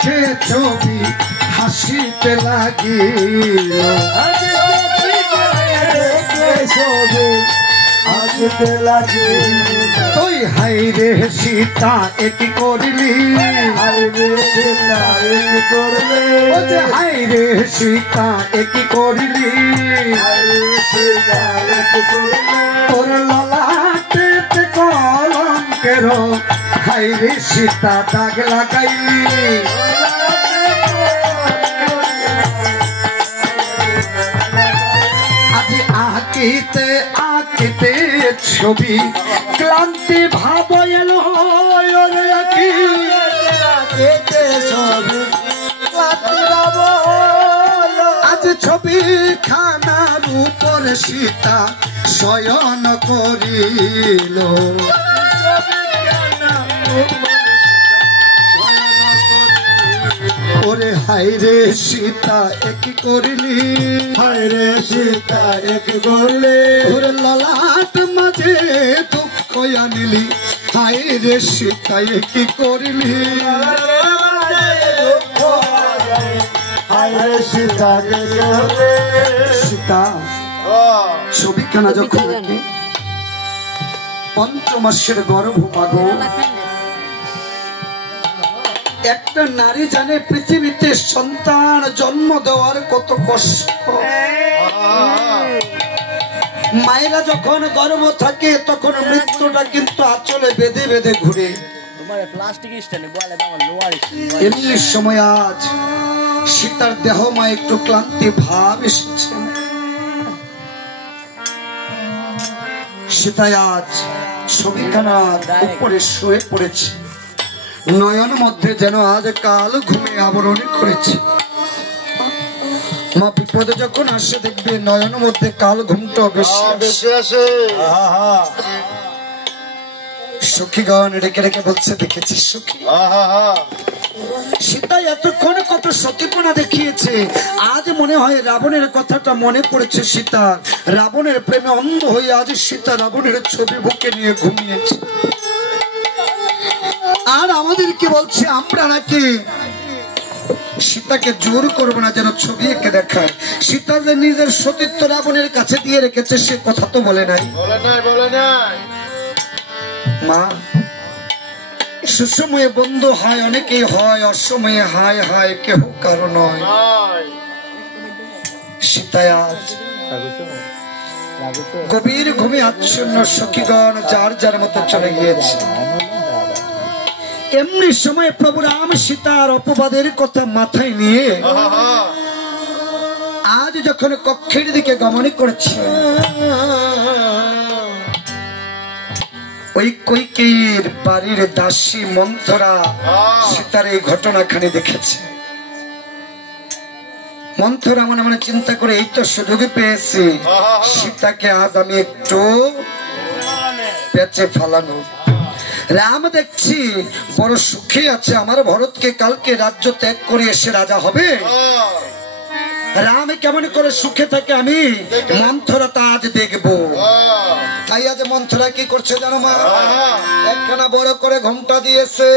দেখে ছবি হাসিতে লাগিল তুই হাই রে সীতা এটি করলি হাই রে সীতা এটি করলি তোর ললাটে কলঙ্কের হাই রে সীতা দাগ লাগাইলি আঁকিতে আঁকিতে ছবি ক্লান্তি ভাব এলো আজ ছবি খানার উপর সীতা শয়ন করিল ওরে হাই রে সীতা একই করিলি হাই রে সীতা একই করলে ওরে ললাট মাঝে দুঃখ আনিলি হাই রে সীতা একই করিলি সীতা সীতা ছবিখানা যখন পঞ্চমাসের গর্ভ মাগো একটা নারী জানে পৃথিবীতে সন্তান জন্ম দেওয়ার কত কষ্ট মায়েরা যখন গর্ভ থাকে তখন মৃত্যুটা কিন্তু আঁচলে বেঁধে বেঁধে ঘুরে এমনি সময় আজ সীতার দেহ মা একটু ক্লান্তি ভাব এসেছে সীতা আজ ছবিখানার উপরে শুয়ে পড়েছে নয়ন মধ্যে যেন আজ কাল ঘুমে আবরণ করেছে মা বিপদে যখন আসে দেখবে নয়ন মধ্যে কাল ঘুমটা বেশি আসে সখীগণ রেখে রেখে বলছে দেখেছি সখী সীতা এতক্ষণ কত সতীপনা দেখিয়েছে আজ মনে হয় রাবণের কথাটা মনে পড়েছে সীতা রাবণের প্রেমে অন্ধ হয়ে আজ সীতা রাবণের ছবি বুকে নিয়ে ঘুমিয়েছে আর আমাদেরকে বলছে আমরা নাকি সীতাকে জোর করবো না যেন ছবি এঁকে দেখায় সীতা যে নিজের সতীত্ব রাবণের কাছে দিয়ে রেখেছে সে কথা তো বলে নাই মা সুসময়ে বন্ধু হয় অনেকেই হয় অসময়ে হায় হায় কেহ কারো নয় সীতা আজ গভীর ঘুমে আচ্ছন্ন সখীগণ যার যার মতো চলে গিয়েছে এমনি সময় প্রভু রাম সীতার অপবাদের কথা মাথায় নিয়ে আজ যখন কক্ষের দিকে গমন করেছে ওই কৈকেয়ীর বাড়ির দাসী মন্থরা সীতার এই ঘটনাখানি দেখেছে মন্থরা মনে মনে চিন্তা করে এই তো সুযোগে পেয়েছি সীতাকে আজ আমি একটু পেঁচে ফালানো রাম দেখছি বড় সুখে আছে আমার ভরতকে কালকে রাজ্য ত্যাগ করে এসে রাজা হবে রাম কেমন করে সুখে থাকে আমি মন্থরা তা আজ দেখবো তাই আজ মন্থরা কি করছে জানো মা একখানা বড় করে ঘোমটা দিয়েছে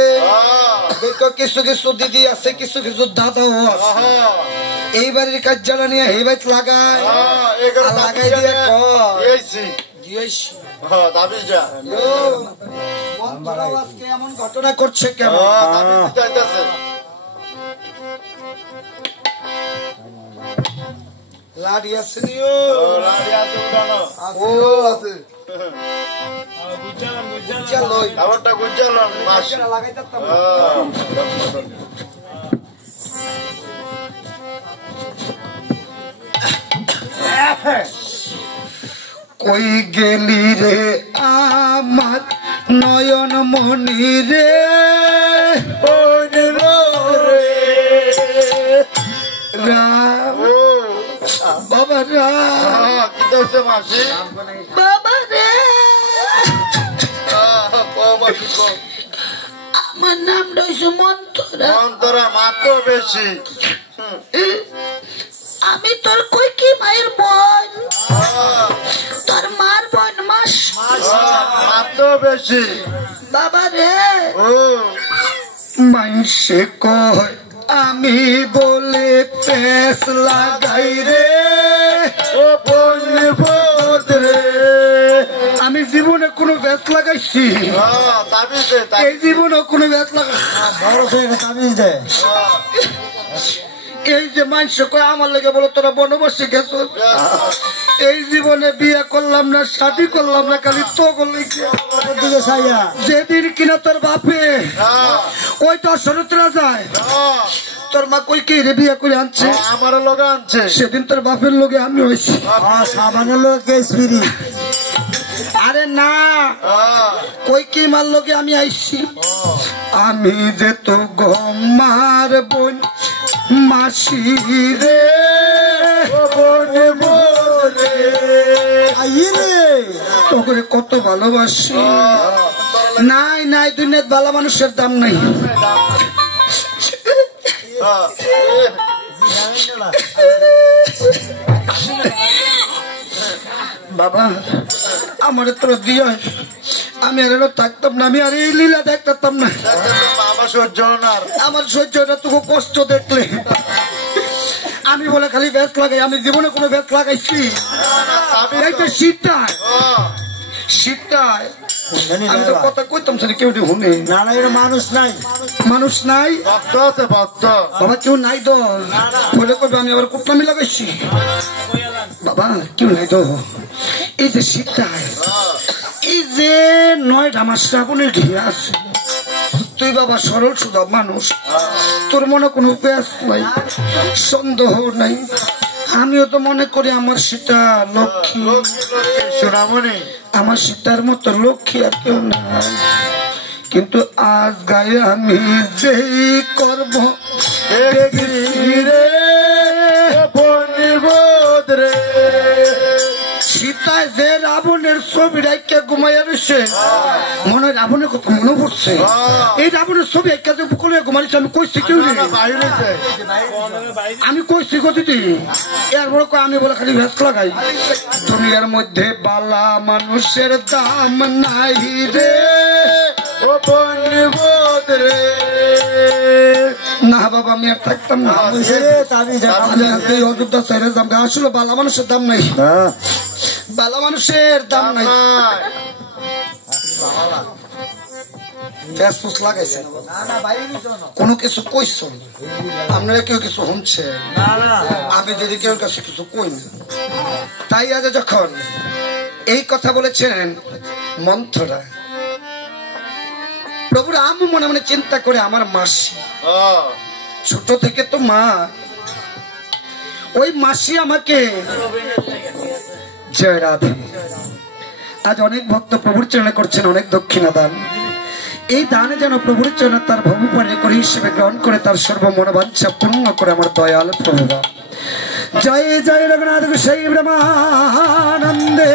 দেখো কিছু কিছু দিদি আছে কিছু কিছু দাদাও আছে এই বাড়ির কাজ জানা নিয়ে এই বাড়ি লাগায় লাগাই দিয়ে এমন ঘটনা করছে কেন লাড়ি আছে কই গেলি রে আমার নয়ন মনি রে বাবা বাবা রে আমার নাম রয়েছে মন্থরা মন্থরা মাত্র বেশি আমি তোর কই কি মায়ের বোন তোর মার বোন মাস মাত্র বেশি বাবা রে ও মাইসে কয় আমি বলে পেস লাগাই রে ও বন্ধু রে। আমি জীবনে কোনো ব্যাস লাগাইছি? এই জীবনে কোনো ব্যাস লাগাই? এই যে মানুষ কয় আমার লেগে বলো তোরা বনবাসী গেছো, এই জীবনে বিয়ে করলাম না, শাদী করলাম না, খালি তো যেদিন কিনা তোর বাপে ওই তো শরৎরা যায়, তোর মা কই কে রে বিয়ে করে আনছে? আমার লোকে আনছে। সেদিন তোর বাপের লোকে আমি হয়েছি। সাবানের লোকে আরে না, কই কি মার লোকে আমি আইছি। আমি যে তো গমার বোন মাসি রে তোকে কত ভালোবাসি। নাই নাই দুনিয়ার ভালো মানুষের দাম নাই। বাবা আমার তোর দিয়ে আমি আর থাকতাম না, আমি আর এই লীলা দেখতাম না। আমার সহ্যটা তোকে কষ্ট দেখলে আমি বলে খালি ব্যাস লাগাই। আমি জীবনে কোনো ব্যাস লাগাইছি? শীতটায় শীতটায় আমি তো কথা কইতাম সেটা কেউ শুনে না। মানুষ নাই, মানুষ নাই, বাবা কেউ নাই তো বলে করবে আমি আবার কুটনামি লাগাইছি। বাবা কেউ নাই তো। এই যে শীতটায় এই যে 9টা মাস শ্রাবণের ঘিরে আছে, তুই বাবা সরল সুদা মানুষ, তোর মনে কোনো পেঁয়াজ নাই, সন্দেহ নাই। আমিও তো মনে করি আমার সীতা লক্ষ্মী, সোনামণি আমার সীতার মতো লক্ষ্মী আর কেউ নাই। কিন্তু আজ গায়ে আমি যেই করব সীতায় যে রাবণের ছবি রাইকে ঘুমাইয়া রয়েছে, মনে হয় রাবণের কথা মনে পড়ছে। এই রাবণের ছবি একটা যে বুকলে ঘুমাইছে আমি কইছি কেউ আমি কইছি গতিতে এর বড় আমি বলে খালি ভেস লাগাই। দুনিয়ার মধ্যে বালা মানুষের দাম নাই রে ও বন্ধু রে। না বাবা আমি আর থাকতাম না, অযোধ্যা ছেড়ে যাম। আসলে বালা মানুষের দাম নাই, বালা মানুষের দাম নাই। ফেসবুক লাগাইছে কোনো কিছু কইস, আপনারা কেউ কিছু শুনছে, আমি যদি কেউ কাছে কিছু কই না। তাই আজ যখন এই কথা বলেছেন মন্থরা, প্রভু রাম মনে মনে চিন্তা করে আমার মাসি, ছোট থেকে তো মা, ওই মাসি আমাকে জয় রাধে। আজ অনেক ভক্ত প্রভুর চরণে করছেন অনেক দক্ষিণা দান। এই দানে যেন প্রভুর চরণে তার ভবপানে করে হিসেবে গ্রহণ করে তার সর্ব মনোবাঞ্ছা পূর্ণ করে আমার দয়াল প্রভু। জয় জয় রঘুনাথ গোসাই ব্রহ্মানন্দে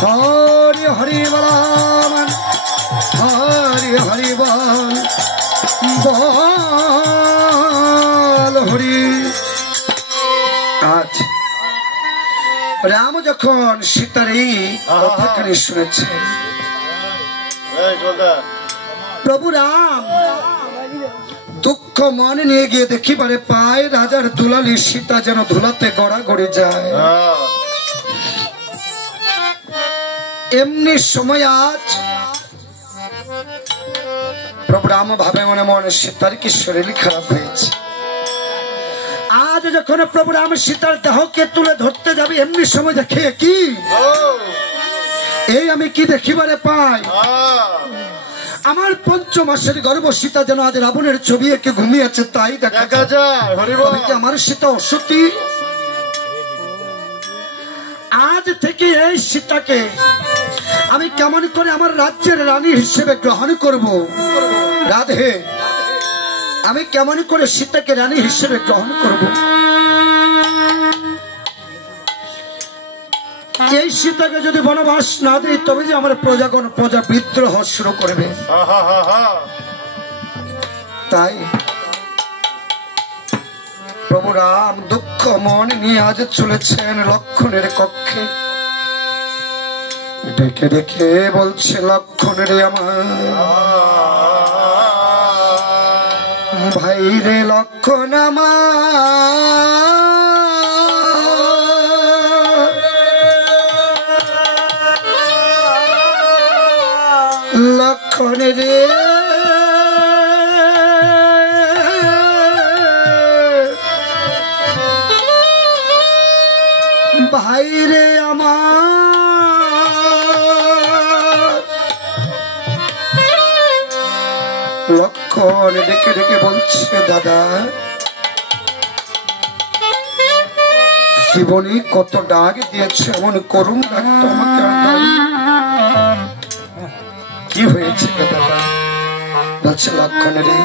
হরি হরি বল হরি হরি বল বল হরি। আজ রাম যখন সীতার এই কথাখানি শুনেছে, প্রভু রাম দুঃখ মনে নিয়ে গিয়ে দেখিবারে পায় রাজার দুলালি সীতা যেন ধুলাতে গড়াগড়ে যায়। এমনি সময় আজ প্রভু রাম ভাবে মনে মনে সীতার কি শরীর খারাপ হয়েছে। আজ যখন প্রভু রাম সীতার দেহকে তুলে ধরতে যাবে, এমনি সময় দেখে কি এই আমি কি দেখিবারে পাই, আমার 5 মাসের গর্ভ সীতা যেন আজ রাবণের ছবি এঁকে ঘুমিয়েছে তাই দেখা যায়। আমার সীতা অসতী। আজ থেকে এই সীতাকে আমি কেমন করে আমার রাজ্যের রানী হিসেবে গ্রহণ করব। রাধে আমি কেমন করে সীতাকে রানী হিসেবে গ্রহণ করব। এই সীতাকে যদি বনবাস না দিই তবে যে আমার প্রজাগণ প্রজা বিদ্রোহ শুরু করবে। তাই প্রভু রাম দুঃখ মন নিয়ে আজ চলেছেন লক্ষণের কক্ষে। ডেকে ডেকে বলছে লক্ষণের আমার ভাই রে লক্ষণ আমার লক্ষণ রে ভাই রে আমার লক্ষণ ডেকে ডেকে বলছে দাদা জীবনে কত ডাক দিয়েছে এমন করুন ডাক তো আমাকে আর দাও। কি হয়েছে দাদা? বলছে লক্ষণ রে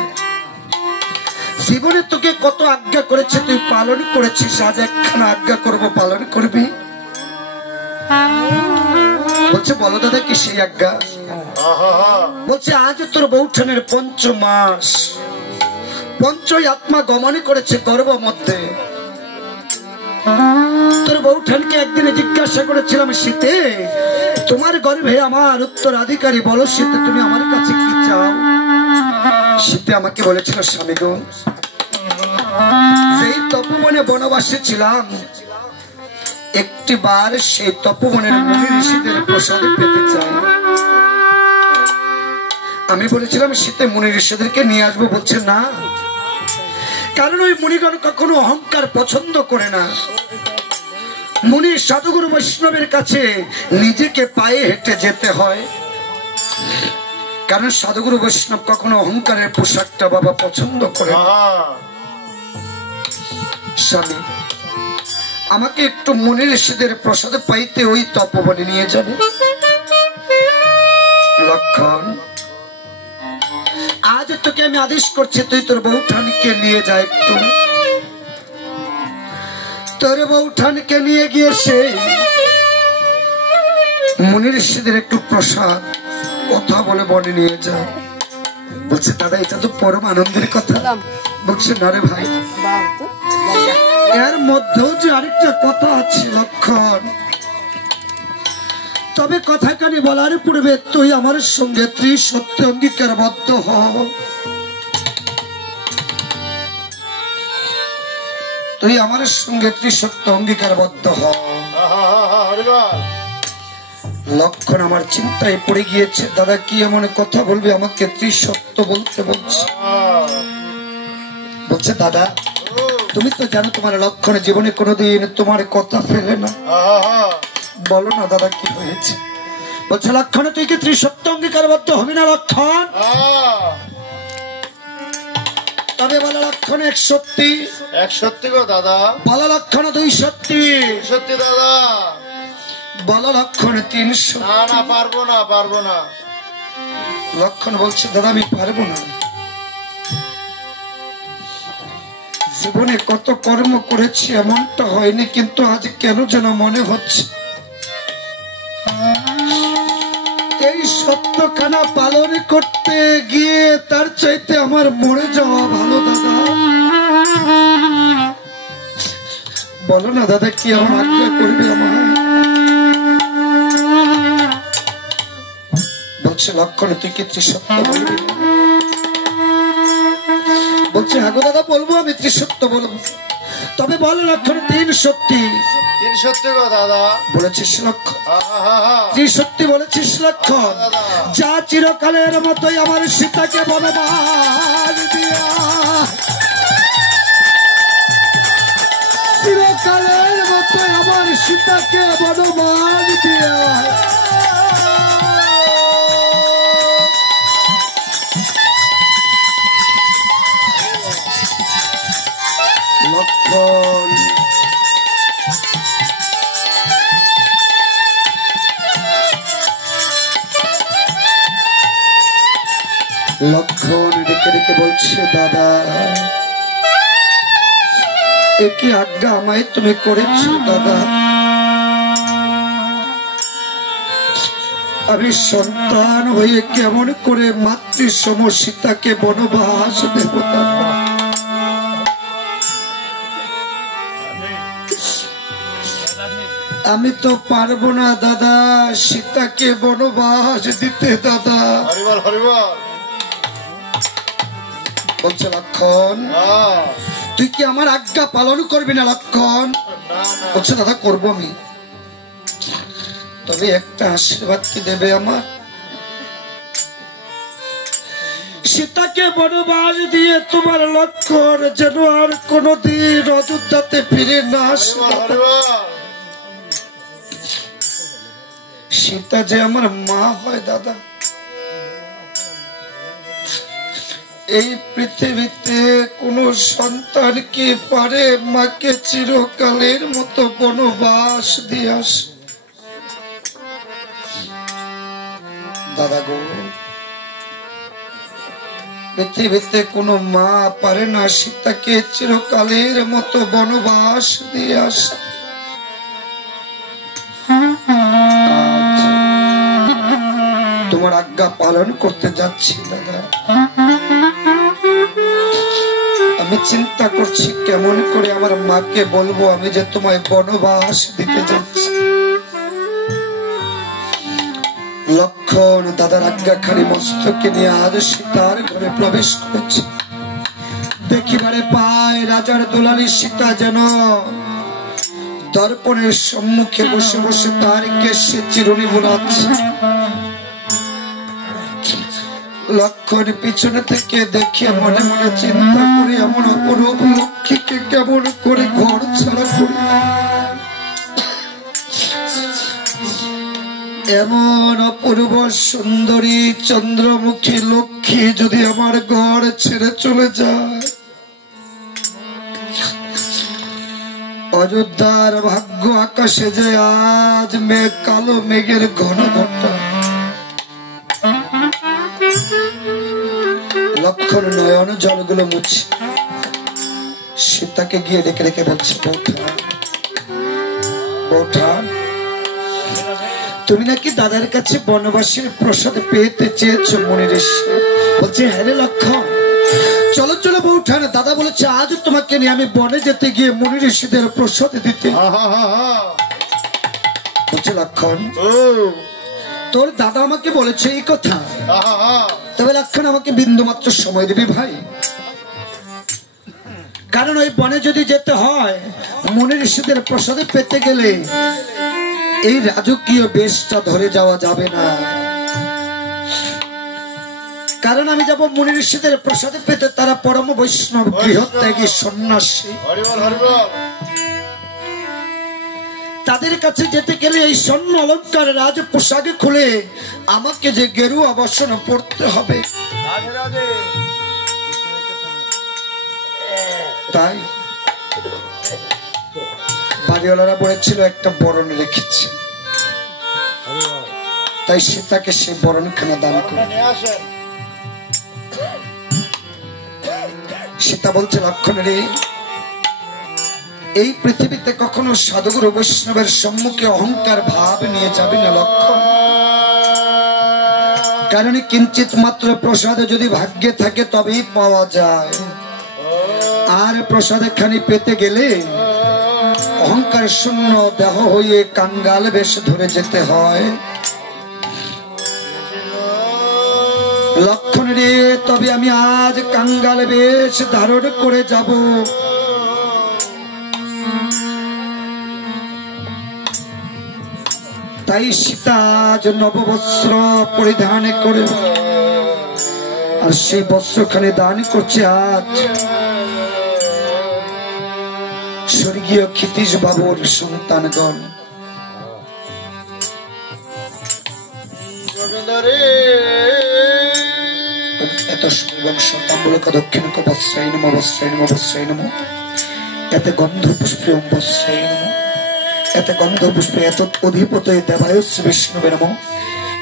জীবনে তোকে কত আজ্ঞা করেছে তুই পালন করেছিস, আজ একখানা আজ্ঞা করবো পালন করবি? বলছে বলো দাদা কি সেই আজ্ঞা? বলছে আজ তোর বৌঠানের ৫ মাস ৫ আত্মা গমনে করেছে গর্ভ মধ্যে। তোর বৌঠানকে একদিনে জিজ্ঞাসা করেছিলাম শীতে তোমার গর্ভে আমার উত্তরাধিকারী বলো শীতে তুমি আমার কাছে কি চাও? শীতে আমাকে বলেছিল স্বামী গো যেই তপবনে বনবাসে ছিলাম একটি বার সেই তপবনের মুনি ঋষিদের প্রসাদ পেতে চাই। আমি বলেছিলাম শীতে মুনি ঋষিদেরকে নিয়ে আসবো। বলছে না, কারণ ওই মুনিগণ কখনো অহংকার পছন্দ করে না। মুনি সাধুগুরু বৈষ্ণবের কাছে নিজেকে পায়ে হেঁটে যেতে হয়, কারণ সাধুগুরু বৈষ্ণব কখনো অহংকারের পোশাকটা বাবা পছন্দ করে। স্বামী আমাকে একটু মুনি ঋষিদের প্রসাদ পাইতে ওই তপবনে নিয়ে যাবে। লক্ষণ আজ তোকে আমি আদেশ করছি তুই তোর বৌঠানকে নিয়ে যা, একটু তোর বৌঠানকে নিয়ে গিয়ে সে মুনি ঋষিদের একটু প্রসাদ কথা বলে বনে নিয়ে যা। বলছে দাদা এটা তো পরম আনন্দের কথা। বলছে না রে ভাই এর মধ্যেও যে আরেকটা কথা আছে লক্ষণ, তবে কথাখানি বলার পূর্বে তুই আমার সঙ্গে ত্রিসত্য অঙ্গীকারবদ্ধ হ। তুই আমার সঙ্গে ত্রিসত্য অঙ্গীকারবদ্ধ হ। লক্ষণ আমার চিন্তায় পড়ে গিয়েছে দাদা কি এমন কথা বলবে আমাকে ত্রিসত্য বলতে বলছে। বলছে দাদা তুমি তো জানো তোমার লক্ষণ জীবনে কোনোদিন তোমার কথা ফেলে না। বলো না দাদা কি হয়েছে? বলছে লক্ষণ তুই কি ত্রিসত্য অঙ্গীকারবদ্ধ হবি না লক্ষণ? তবে বলো লক্ষণ ১ সত্যি ১ সত্যি গো দাদা। বলো লক্ষণ ২ সত্যি সত্যি দাদা। বলো লক্ষণ ৩ সত্যি। না না পারবো না পারবো না। লক্ষণ বলছে দাদা আমি পারবো না। জীবনে কত কর্ম করেছি এমনটা হয়নি, কিন্তু আজ কেন যেন মনে হচ্ছে এই সত্যখানা পালন করতে গিয়ে তার চাইতে আমার মরে যাওয়া ভালো দাদা। বলো না দাদা কি আমার আজ্ঞা করবে আমার? বলছে লক্ষণ তুই কি ত্রিসত্য বলবি? বলছে হ্যাঁ গো দাদা বলবো, আমি ত্রিসত্য বলবো। তবে বল লক্ষণ ৩ সত্যি। ৩ সত্যি গো দাদা। বলেছিস লক্ষণ? ত্রিসত্যি বলেছিস লক্ষণ? যা চিরকালের মতোই আমার সীতাকে বনবাস দিয়া, চিরকালের মতোই আমার সীতাকে বনবাস দিয়া লক্ষণ লক্ষণ ডেকে ডেকে বলছে দাদা একই আজ্ঞা আমায় তুমি করেছো দাদা। আমি সন্তান হয়ে কেমন করে মাতৃ সম সীতাকে বনবাস দেব দাদা? আমি তো পারবো না দাদা সীতাকে বনবাস দিতে দাদা। বলছে লক্ষণ তুই কি আমার আজ্ঞা পালন করবি না লক্ষণ? বলছে দাদা করবো আমি, তবে একটা আশীর্বাদ কি দেবে আমার? সীতাকে বনবাস দিয়ে তোমার লক্ষণ যেন আর কোনদিন অযোধ্যাতে ফিরে না আসে। সীতা যে আমার মা হয় দাদা, এই পৃথিবীতে কোন সন্তান কি পারে মাকে চিরকালের মতো বনবাস দিয়ে আসে? দাদা গো, পৃথিবীতে কোন মা পারে না সীতাকে চিরকালের মতো বনবাস দিয়ে আসে। তোমার আজ্ঞা পালন করতে যাচ্ছি দাদা। আমি চিন্তা করছি কেমন করে আমার মাকে বলবো আমি যে তোমায় বনবাস দিতে যাচ্ছি। লক্ষণ দাদার আজ্ঞাখানি মস্তকে নিয়ে আজ সীতার ঘরে প্রবেশ করেছে। দেখিবারে পায় রাজার দুলালী সীতা যেন দর্পণের সম্মুখে বসে বসে তার কেশে চিরুনি বোলাচ্ছে। লক্ষণ পিছনে থেকে দেখে মনে মনে চিন্তা করে এমন অপরূপ লক্ষ্মীকে কেমন করে ঘর ছাড়া করি, এমন অপূর্ব সুন্দরী চন্দ্রমুখী লক্ষ্মী যদি আমার ঘর ছেড়ে চলে যায়, অযোধ্যার ভাগ্য আকাশে যে আজ মেঘ কালো মেঘের ঘন ঘটা। লক্ষণ নয়ন জলগুলো মুছে সীতাকে গিয়ে ডেকে রেখে বলছে, বৌঠা তুমি নাকি দাদার কাছে বনবাসীর প্রসাদ পেতে চেয়েছো মনে রেখে। বলছে হ্যাঁ রে লক্ষণ, চলো চলো বৌঠা, দাদা বলেছে আজ তোমাকে নিয়ে আমি বনে যেতে গিয়ে মুনি ঋষিদের প্রসাদ দিতে। বলছে লক্ষণ তোর দাদা আমাকে বলেছে এই কথা, তবে লক্ষণ আমাকে বিন্দু মাত্র সময় দিবি ভাই, কারণ ওই বনে যদি যেতে হয় মুনি ঋষিদের প্রসাদে পেতে গেলে এই রাজকীয় বেশটা ধরে যাওয়া যাবে না, কারণ আমি যাব মুনি ঋষিদের প্রসাদে পেতে, তারা পরম বৈষ্ণব গৃহত্যাগী সন্ন্যাসী। তাদের কাছে যেতে গেলে এই স্বর্ণ অলঙ্কার রাজ পোশাকে খুলে আমাকে যে গেরুয়া বসন পড়তে হবে। তাই বাড়িওয়ালারা বলেছিল একটা বরণ রেখেছে, তাই সীতাকে সেই বরণখানা দান করে। সীতা বলছে লক্ষণের এই পৃথিবীতে কখনো সাধুগুরু বৈষ্ণবের সম্মুখে অহংকার ভাব নিয়ে যাবে না লক্ষণ, কারণ কিঞ্চিত মাত্র প্রসাদ যদি ভাগ্যে থাকে তবেই পাওয়া যায়, আর প্রসাদ খানি পেতে গেলে অহংকার শূন্য দেহ হয়ে কাঙ্গাল বেশ ধরে যেতে হয়। লক্ষণ রে, তবে আমি আজ কাঙ্গাল বেশ ধারণ করে যাব। তাই সীতা আজ নববস্ত্র পরিধান করে, আর সেই বস্ত্রখানে দান করছে আজ স্বর্গীয় ক্ষিতীশ বাবুর সন্তানগণ। এত সন্তানমূলক দক্ষিণ বস্ত্রায় নম, বস্ত্রায় নম, বস্ত্রায় নম, এতে গন্ধ পুষ্পে বস্ত্রায় নম, এতে গন্ধ পুষ্পে এত অধিপত দেবায় শ্রী বিষ্ণুবে নম,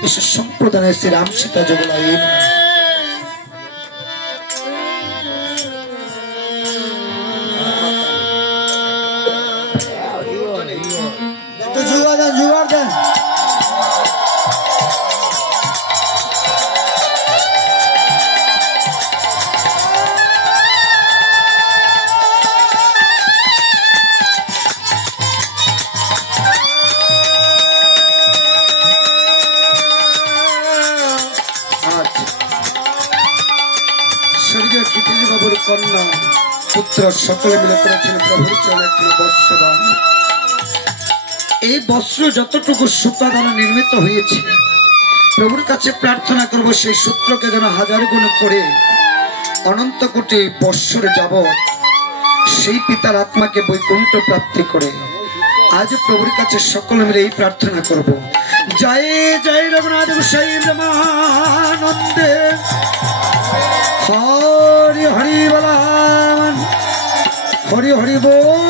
ঈশ্বর সম্প্রদানে শ্রী রাম সীতা যোগলায় নম। জুয়ার দেন কন্যা পুত্র সকলে মিলে করেছেন প্রভুর চলে বস্ত্রদান। এই বস্ত্র যতটুকু সুতা দ্বারা নির্মিত হয়েছে, প্রভুর কাছে প্রার্থনা করব সেই সূত্রকে যেন হাজার গুণ করে অনন্ত কোটি বৎসর যাবৎ সেই পিতার আত্মাকে বৈকুণ্ঠ প্রাপ্তি করে। আজ প্রভুর কাছে সকলে মিলে এই প্রার্থনা করব। জয় জয় রঘুনাথ গোসাই ব্রহ্মানন্দে হরি হরি বলান হরি হরি বল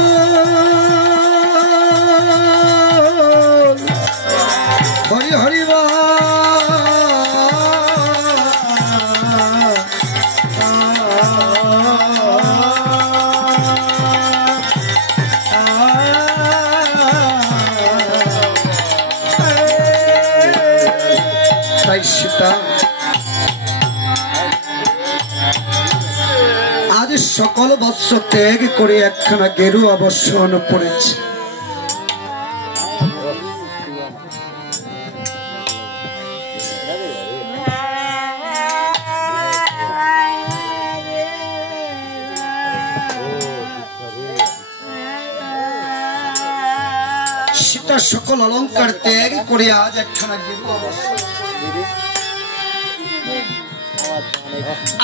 হরি হরি বল। আজ সকল বৎসর ত্যাগ করে একখানা গেরুয়া বস্ত্র পড়েছে। সীতা সকল অলঙ্কার ত্যাগ করে আজ একখানা গেরুয়া বস্ত্র।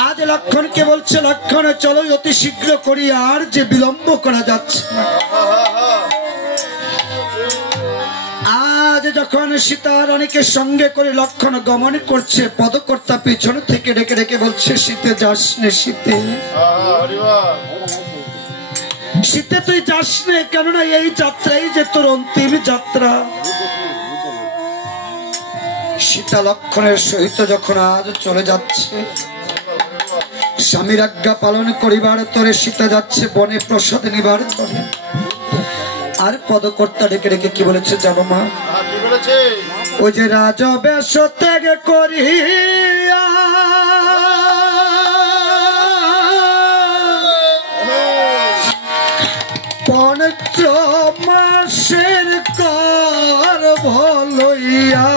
আজ লক্ষণকে বলছে, লক্ষণ চলো অতি শীঘ্র করি, আর যে বিলম্ব করা যাচ্ছে। আজ যখন সীতা রানীকে সঙ্গে করে লক্ষণ গমন করছে, পদকর্তা পিছন থেকে ডেকে ডেকে বলছে, শীতে যাস নে শীতে, শীতে তুই যাস নে, কেননা এই যাত্রাই যে তোর অন্তিম যাত্রা। সীতা লক্ষণের সহিত যখন আজ চলে যাচ্ছে, স্বামীর আজ্ঞা পালন করিবার তরে সীতা যাচ্ছে বনে প্রসাদ নিবার তরে। আর পদকর্তা ডেকে ডেকে কি বলেছে জানো মা? ওই যে রাজ বেশ ত্যাগ করিয়া পঞ্চমাসের গর্ভ লইয়া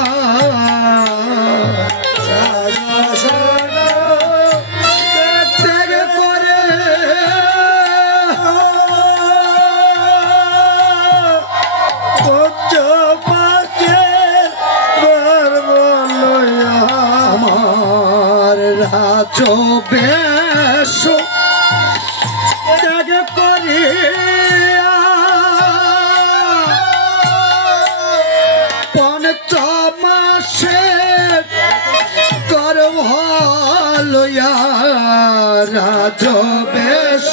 বেশ ত্যাগ করিয়া পঞ্চমাসে গর্ভ লইয়া রাজ বেশ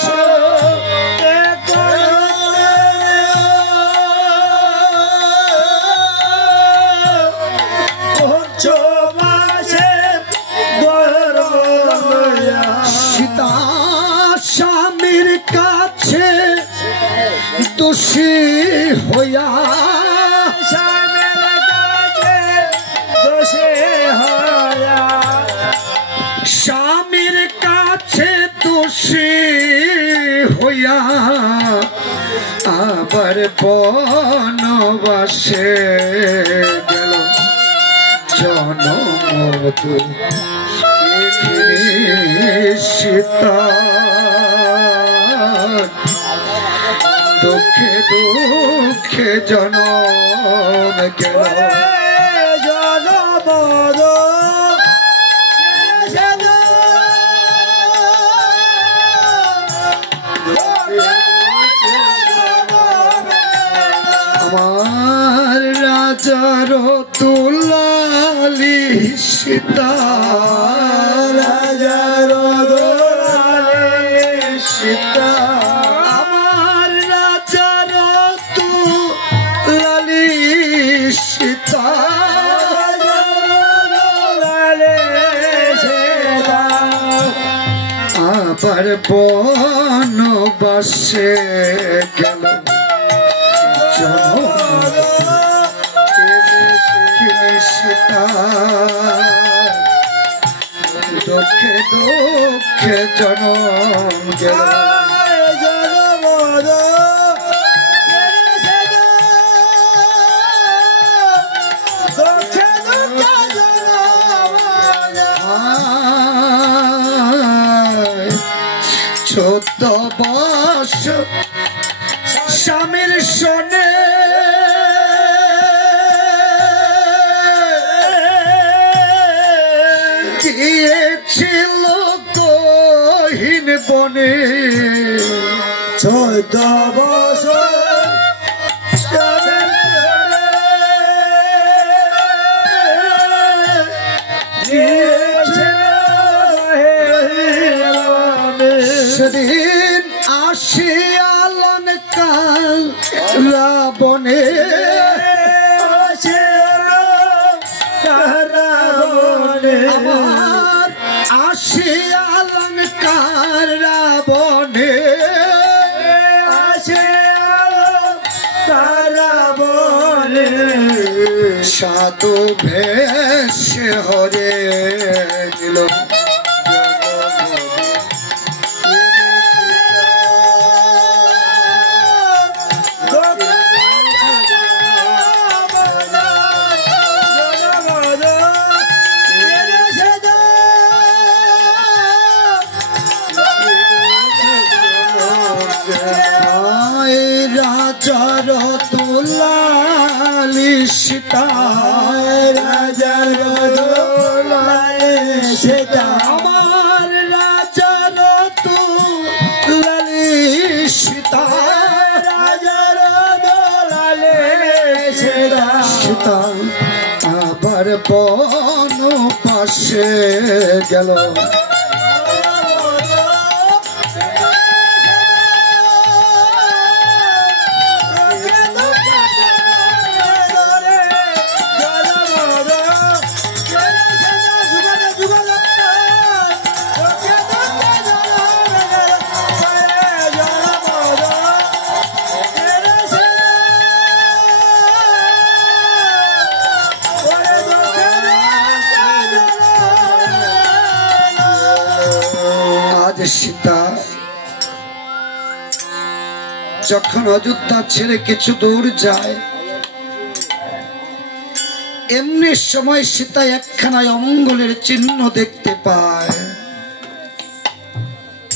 স্বামীর কাছে দোষী হইয়া, স্বামীর কাছে দোষী হইয়া, স্বামীর কাছে দোষী হইয়া আবার বনবাসে গেল জনমধু সীতা। দুঃখে দুঃখে জনম গেল জনমদ আমার রাজার দুলালি সীতা, রাজার দুলালি সীতা, আমার রাজার দুলালি সীতা, আবার বনবাসে গেল সীতা। দুঃখে দুঃখে জনম গেল জনমদ দুঃখে দুঃখে জনম 14 স্বামীর শোনে গিয়েছিল কহিন বনে 14 বছর সেদিন আসিয়া লঙ্কার রাবণে আমার আসিয়া লঙ্কার রাবণে সাধু ভেষ হরে দিল রাজার দুলালি সীতা রাজার দোলালে সীতা আমার রাজার দুলালি সীতা রাজার দোলালে সীতা সীতা আবার বন পাশে গেল সীতা যখন অযোধ্যা ছেড়ে কিছু দূর যায় এমনি সময় সীতা একখানা অমঙ্গলের চিহ্ন দেখতে পায়।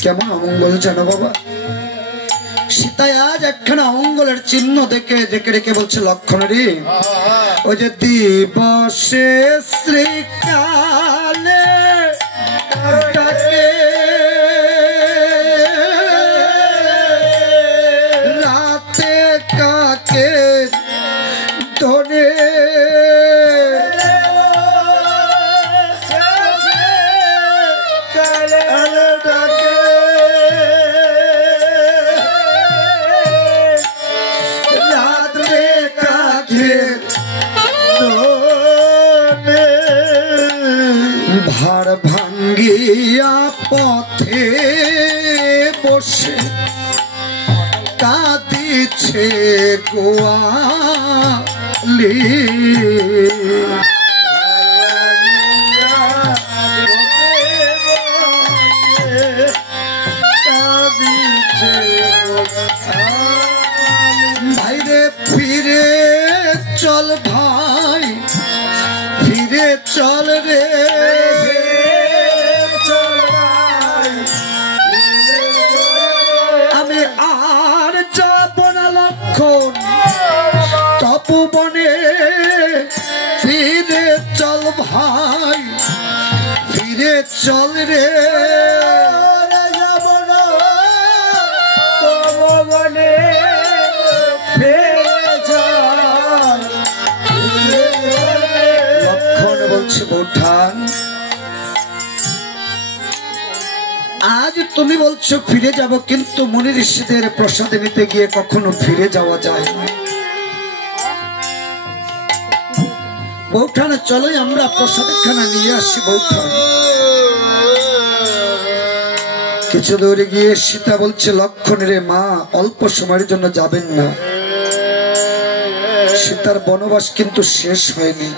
কেমন অমঙ্গল জানো বাবা? সীতা আজ একখানা অমঙ্গলের চিহ্ন দেখে রেখে বলছে লক্ষণ রে ওই যে দিবসে শ্রীকালে ভাড় ভাঙ্গিয়া পথে বসে কাঁদিছে গোয়ালি ভাইরে ফিরে চল ভাই ফিরে চল রে আমি আর যাব না লক্ষণ তপবনে ফিরে চল ভাই ফিরে চল রে বৌঠান আজ তুমি বলছো ফিরে যাব কিন্তু মুনি ঋষিদের প্রসাদে নিতে গিয়ে কখনো ফিরে যাওয়া যায় না। বৌঠান চলোই আমরা প্রসাদখানা নিয়ে আসি। বৌঠান কিছু দূরে গিয়ে সীতা বলছে লক্ষণ রে মা অল্প সময়ের জন্য যাবেন না। সীতার বনবাস কিন্তু শেষ হয়নি।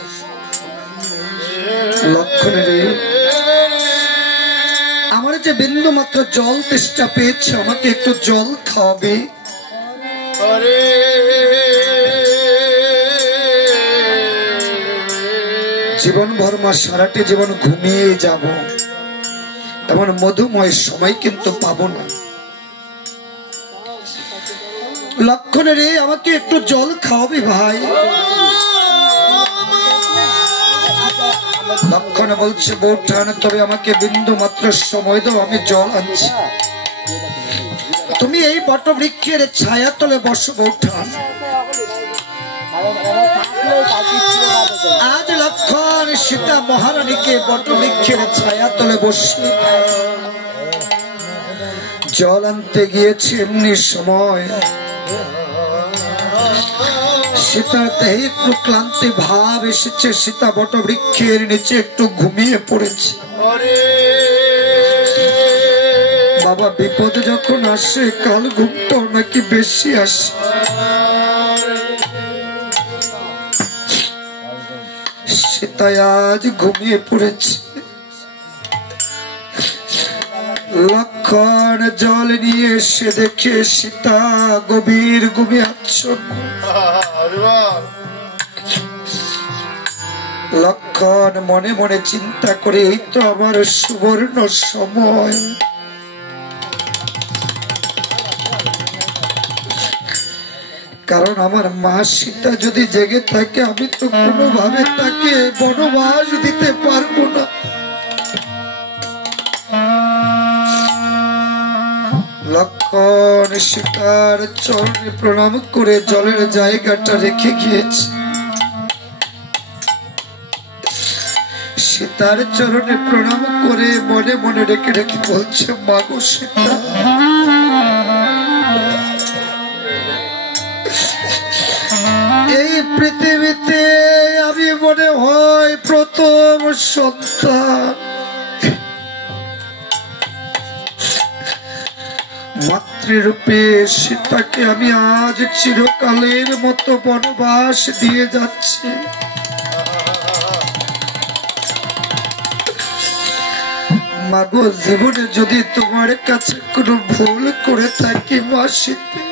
লক্ষণ রে আমার যে বিন্দু মাত্র জল তেষ্টা পেয়েছে আমাকে একটু জল খাওয়াবে। জীবন ভর মা সারাটি জীবন ঘুমিয়ে যাব এমন মধুময় সময় কিন্তু পাবো না। লক্ষণ রে, আমাকে একটু জল খাওয়াবি ভাই। লক্ষণ বলছে, বৌঠান তবে আমাকে বিন্দু মাত্র সময় দাও, আমি জল আনছি। তুমি এই বট বৃক্ষের ছায়া তলে বসো বৌঠান। আজ লক্ষণ সীতা মহারানীকে বট বৃক্ষের ছায়া তলে বসে জল আনতে গিয়েছে। এমনি সময় সীতার দেহে একটু ক্লান্তি ভাব এসেছে। সীতা বট বৃক্ষের নিচে একটু ঘুমিয়ে পড়েছে। বাবা, বিপদ যখন আসে কাল ঘুমটাও নাকি বেশি আসে। সীতা আজ ঘুমিয়ে পড়েছে। লক্ষণ জল নিয়ে এসে দেখে সীতা গভীর ঘুমে আচ্ছন্ন। লক্ষণ মনে মনে চিন্তা করে, এই তো আমার সুবর্ণ সময়। কারণ আমার মা সীতা যদি জেগে থাকে, আমি তো কোনোভাবে তাকে বনবাস দিতে পারবো না। লক্ষণ সীতার চরণে প্রণাম করে জলের জায়গাটা রেখে গিয়েছে। সীতার চরণে প্রণাম করে মনে মনে রেখে রেখে বলছে, মাগো সীতা, এই পৃথিবীতে আমি মনে হয় প্রথম সন্তান। মাতৃরূপে সীতাকে আমি আজ চিরকালের মতো বনবাস দিয়ে যাচ্ছি। মাগো, জীবনে যদি তোমার কাছে কোনো ভুল করে থাকি মা সীতা,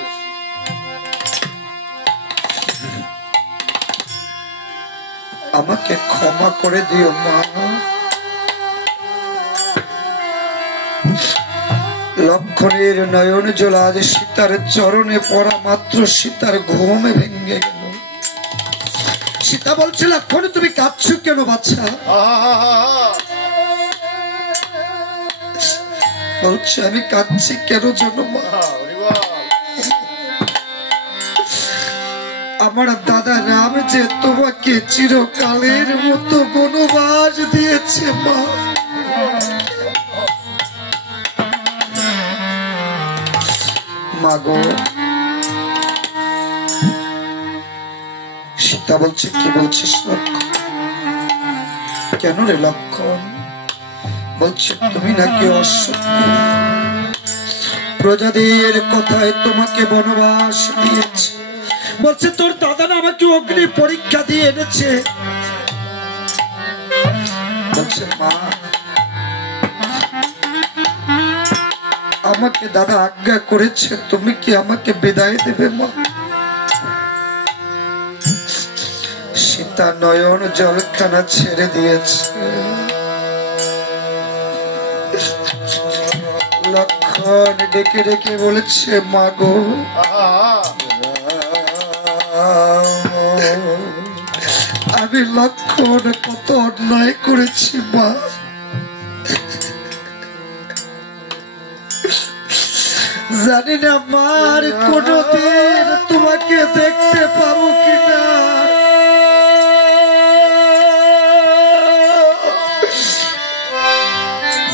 আমাকে ক্ষমা করে দিও মা। লক্ষণের নয়ন জল আজ সীতার চরণে পড়া মাত্র সীতার ঘুমে ভেঙে গেল। সীতা বলছে, লক্ষণ তুমি কাঁদছো কেন বাচ্চা? বলছে, আমি কাঁদছি কেন জানো মা? আমার দাদা রাম যে তোমাকে চিরকালের মতো বনবাস দিয়েছে মা। মাগো, সীতা বলছে, কি বলছিস লক্ষণ? কেন রে লক্ষণ? বলছে, তুমি নাকি অসত্য, প্রজাদের কথায় তোমাকে বনবাস দিয়েছে। বলছে, তোর দাদা না আমাকে অগ্নি পরীক্ষা দিয়ে এনেছে। বলছে, মা, আমাকে দাদা আজ্ঞা করেছে, তুমি কি আমাকে বিদায় দেবে মা? সীতা নয়ন জলখানা ছেড়ে দিয়েছে। লক্ষণ ডেকে ডেকে বলেছে, মাগো, আমি লক্ষণ কত অন্যায় করেছি মা। জানি না মার কোনদিন তোমাকে দেখতে পাবো কিনা।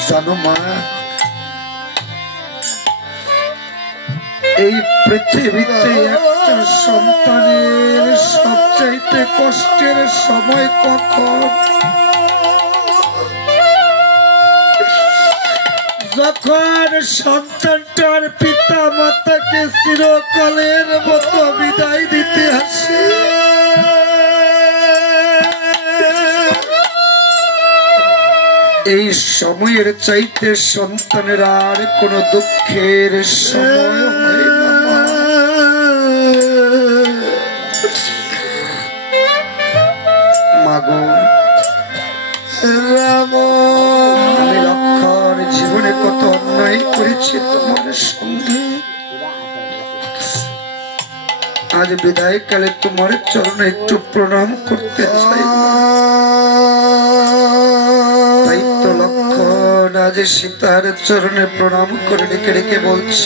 জানো মা, এই পৃথিবীতে একটা সন্তানের সবচাইতে কষ্টের সময় কখন? যখন সন্তানটার পিতা মাতাকে চিরকালের মতো বিদায় দিতে আসে। এই সময়ের চাইতে সন্তানের আর কোন দুঃখের সময় হয় না। মাগো, আমি লক্ষণ জীবনে কত অন্যায় করেছি তোমার সঙ্গে। আজ বিদায় কালে তোমার চরণে একটু প্রণাম করতে চাই। তাই তো লক্ষণ আজ সীতার চরণে প্রণাম করে ডেকে ডেকে বলছি,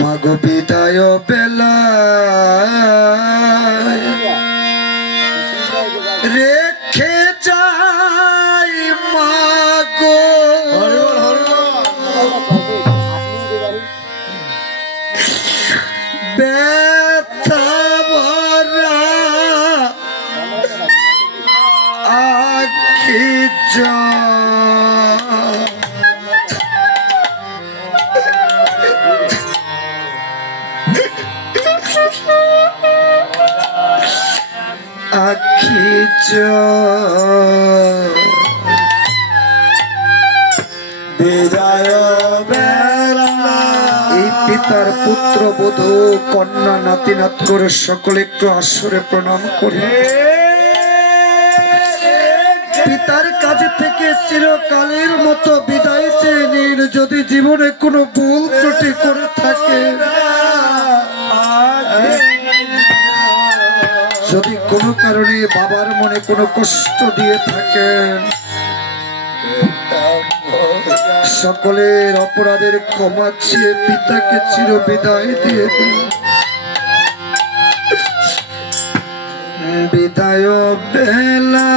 মাগো বিদায় বেলা রেখে যাই মাগো ব্যথা ভরা আখি আখি বিদায় বেলা এই পিতার পুত্র বধূ কন্যা নাতি নাত করে সকলে একটু আসরে প্রণাম করি। পিতার কাছে থেকে চিরকালের মতো বিদায় চেয়ে নিন। যদি জীবনে কোনো ভুল ত্রুটি করে থাকে, যদি কোনো কারণে বাবার মনে কোনো কষ্ট দিয়ে থাকেন, সকলের অপরাধের ক্ষমা চেয়ে পিতাকে চির বিদায় দিয়ে দিন। বিদায় বেলা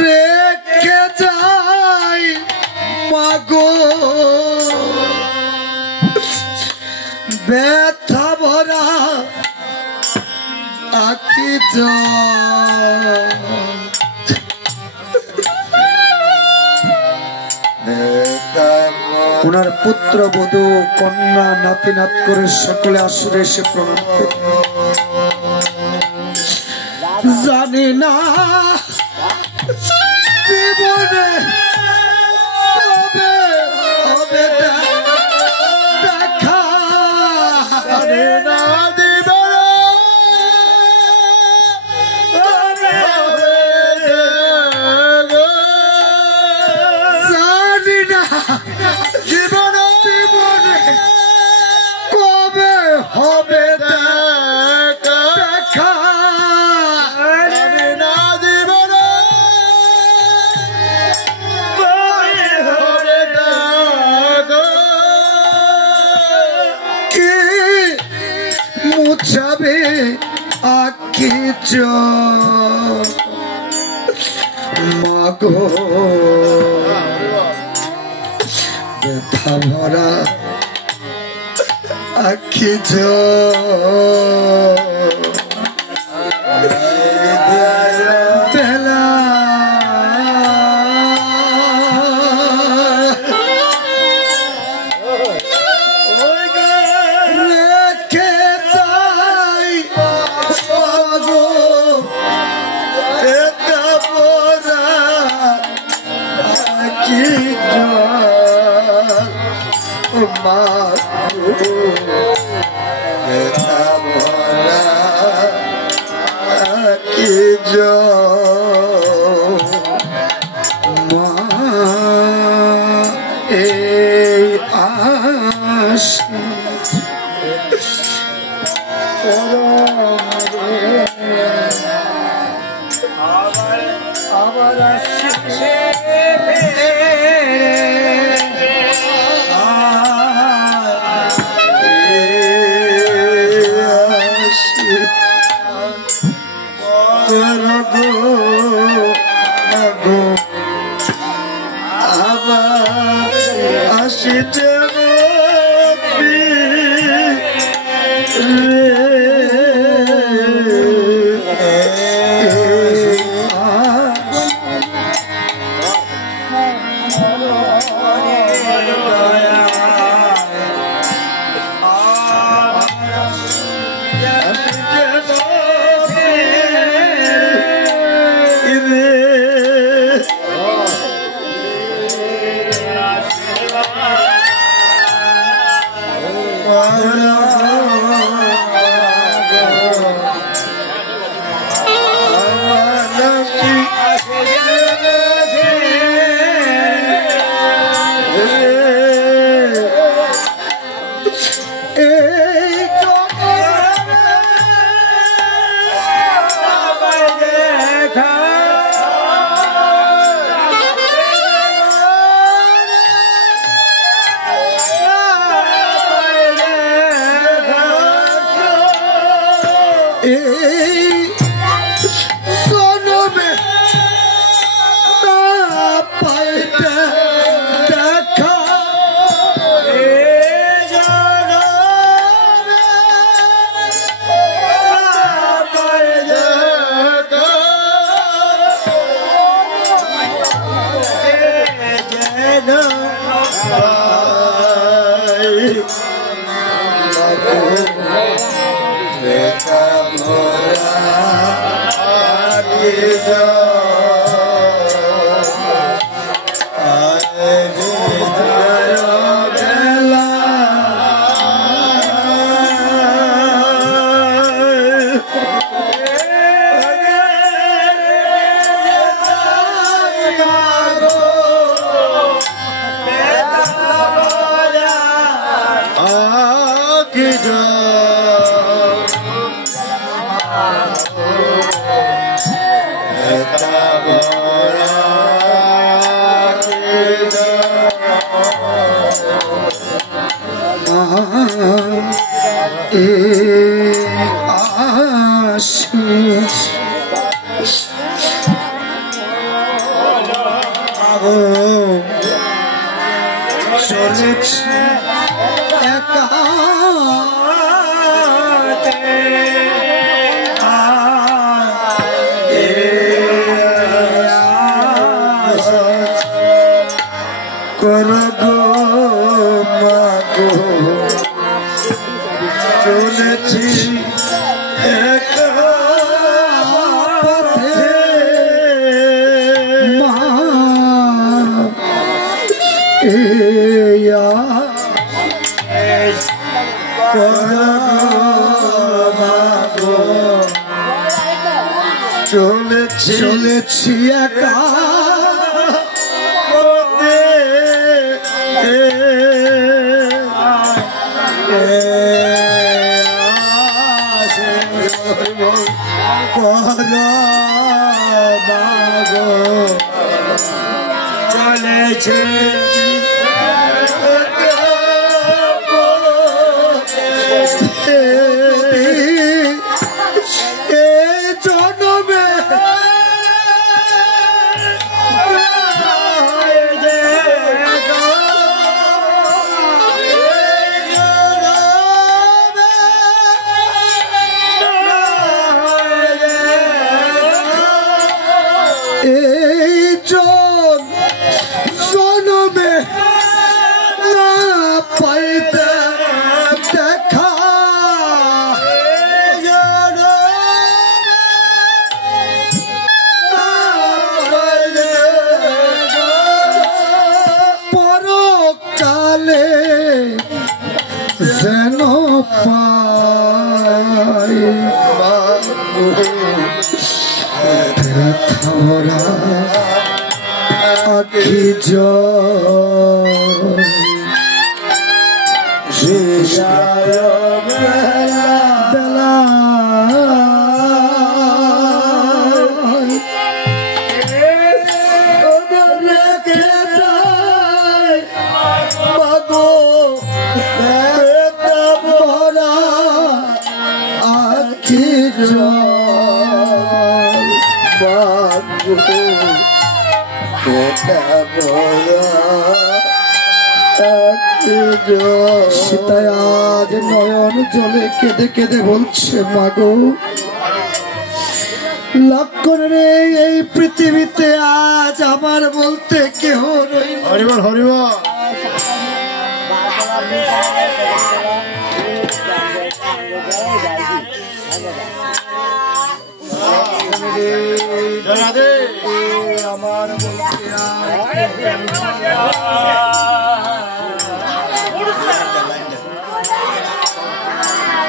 রেখে যাই মাগো ব্যথা ভরা আখি ওনার পুত্র বধূ কন্যা নাতি নাত করে সকলে আসরে এসে প্রণাম করে। জানি না জীবনে কবে হবে দেখা, জানি না জীবনে কবে হবে দেখা, কি মুছাবে আখি মাগো ব্যথা ভরা আখি বেলা রেখে যাই মাগো ব্যথা ভরা আখি বেতা ভরা চলেছে একা করগো মাগো চলেছি একা পথে মা এয়া করগো চলেছি একা চলেছে জনমে জনমে না পাইতে দেখা পরকালে যেন পাই ব্যথারা আখি বেলা রেখে যায় মাগো বেতা ভরা আখি মাগো সীতায় আজ নয়ন জলে কেঁদে কেঁদে বলছে মাগো লক্ষণ রে এই পৃথিবীতে আজ আমার বলতে কেহ রইল হরিবল হরিবল আমার বলতে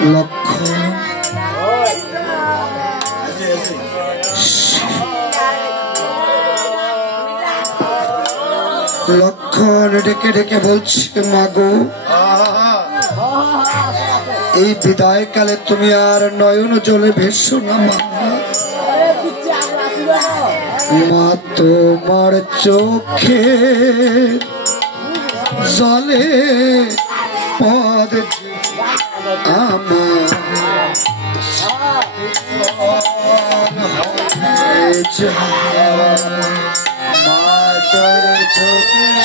লক্ষণ লক্ষণ ডেকে ডেকে বলছে মাগো এই বিদায় কালে তুমি আর নয়ন জলে ভেসো না মা তোমার চোখে জলে পদ আমার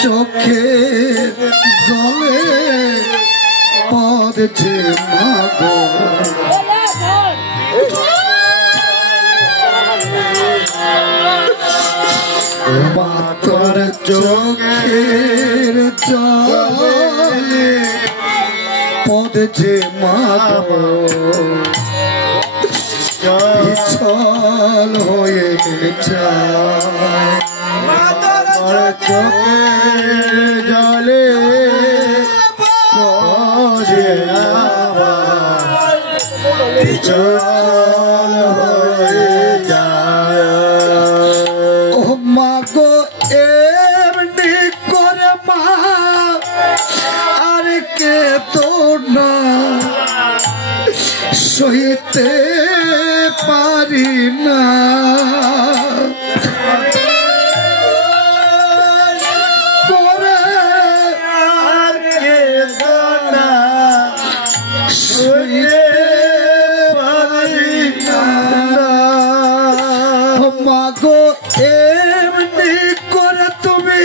চোখে জলে পদে মাগো মাতর চোখের জলে পদ যে মাগো চল হয়ে যায় চোখে জলে পড়ে আমার জল হয়ে যায়। ও মাগো এমনি করে মা আর কে তো না সইতে পারি না করে আর কে না সইতে পারি না মাগো এমনি করে তুমি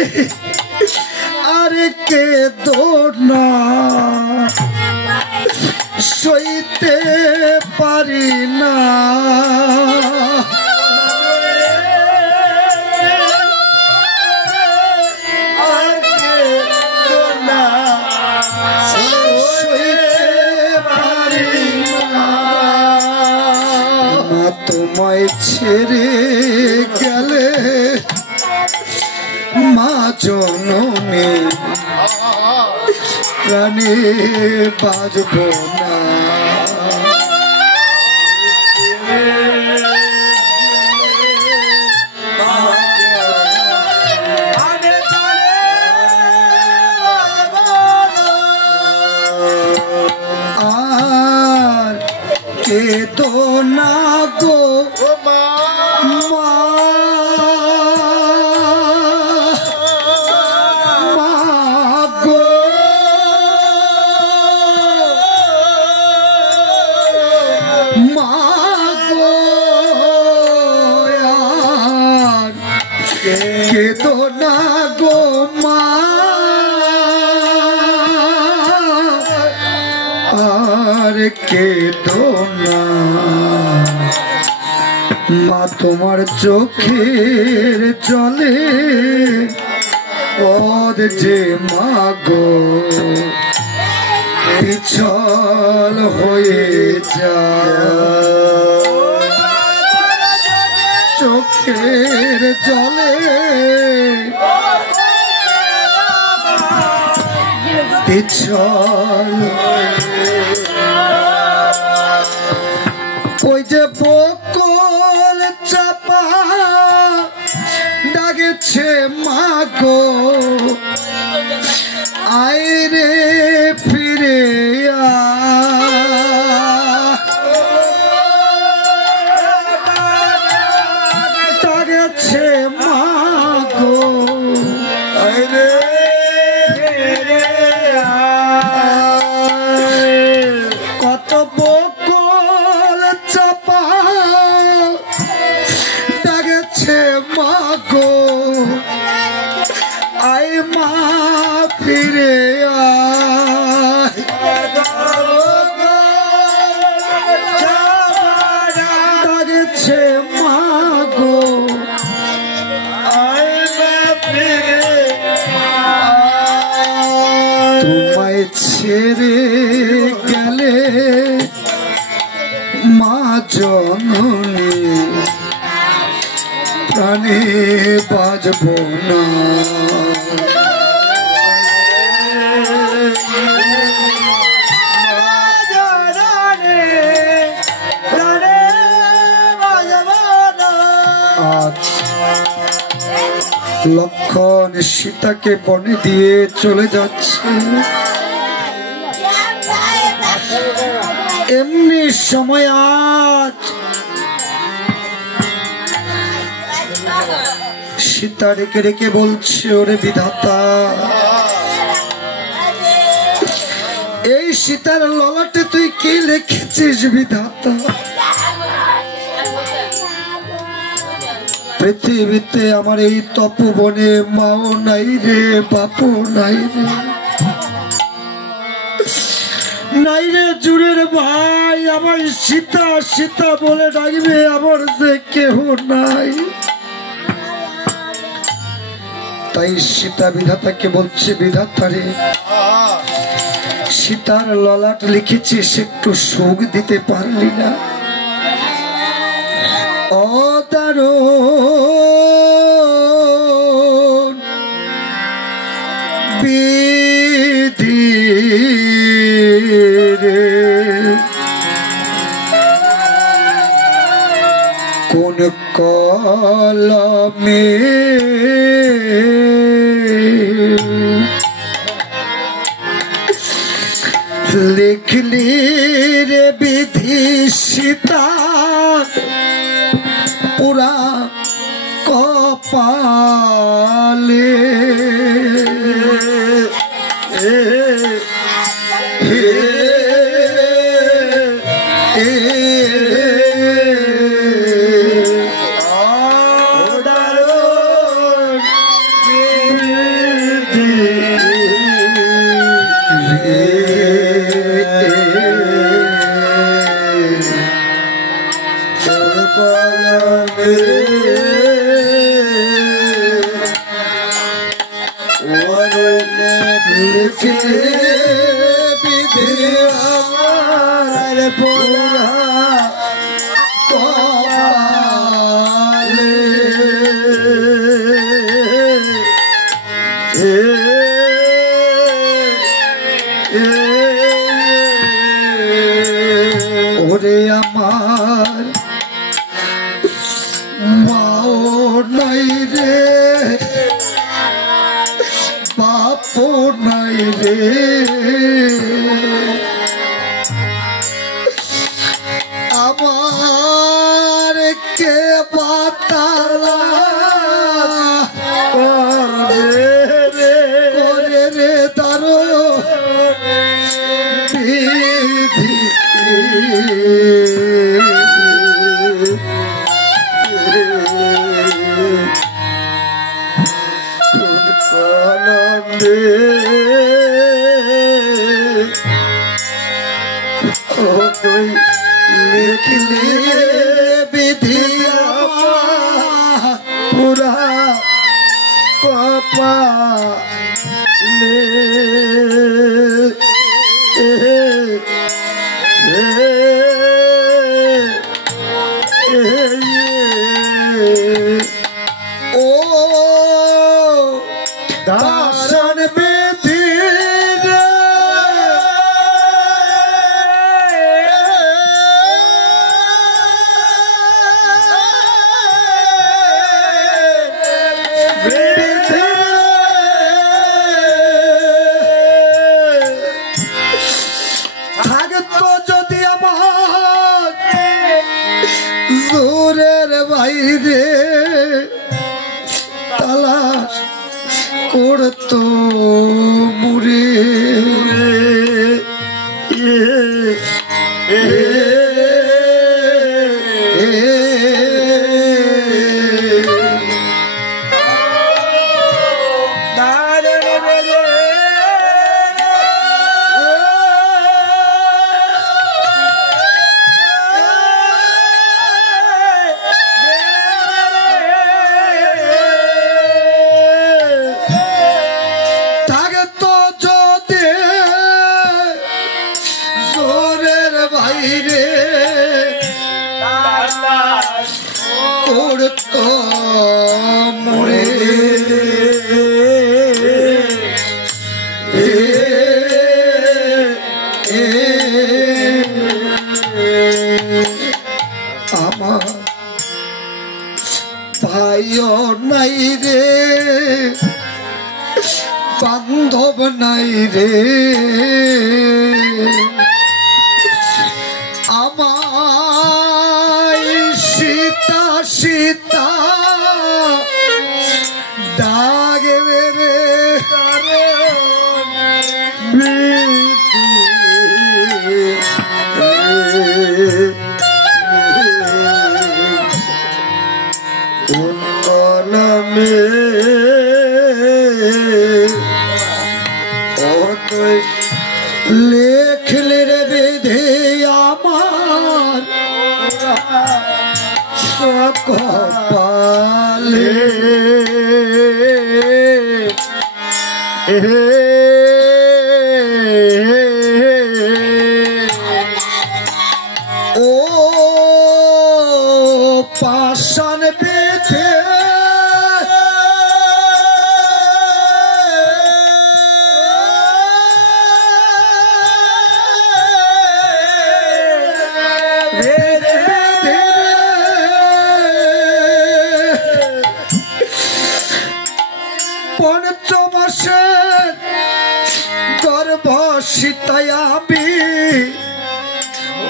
আর কে তো না সইতে পারি না আর কে না সইতে পারি না মা তোমায় ছেড়ে গেলে মা জননী প্রাণে বাজব না আর কেদো না গো মা গো মা গো আর কেদো না গো মা আর কেদো না মা তোমার চোখের জলে পদ যে মাগো পিছল হয়ে যায় চোখের জলে পিছল ওই যে বকল চাপা ডাকেছে মাগো আইরে ফিরে ডাকেছে মাগো আইরে কত বকল চাপা ডাকেছে মাগো আই মা ফিরে ডাকেছে মাগো তোমায় ছেড়ে গেলে মা জননী প্রাণে বাজব না আজ লক্ষণ সীতাকে বনে দিয়ে চলে যাচ্ছে এমনি সময় আজ সীতা রেখে রেখে বলছে ওরে বিধাতা এই সীতার ললাটে তুই কি লিখেছিস বিধাতা পৃথিবীতে আমার এই তপবনে মাও নাই রে বাপু নাই রে নাই রে জুড়ের ভাই আমার সীতা সীতা বলে ডাকবে আমার যে কেহ নাই তাই সীতা বিধাতাকে বলছে বিধাতা রে সীতার ললাট লিখেছিস, একটু সুখ দিতে পারলি না? অদারুণ বিধি রে, কোন কলমে লিখলি রে বিধি সীতা পুরা কপালে? ওরে আমার মাও নাই রে, বাপও নাই রে, আমার কে বাতালা করে রে তারো বিধি? কোন কলমে তুই লিখলি বিধি আমার পুরা কপালে? ও দাসন বিধি রে, বিধি থাকতো যদি আমার জোরের বাইরে, তালাশ করতো মুরে। করতো মুরে। আমার ভাইও নাই রে, বান্ধব নাই রে, আমায় সীতা সীতা ডাকবে রে নামে লেখলে রে বেধে আমার কপালে। বনবাসের গর্ভ সীতায় আমি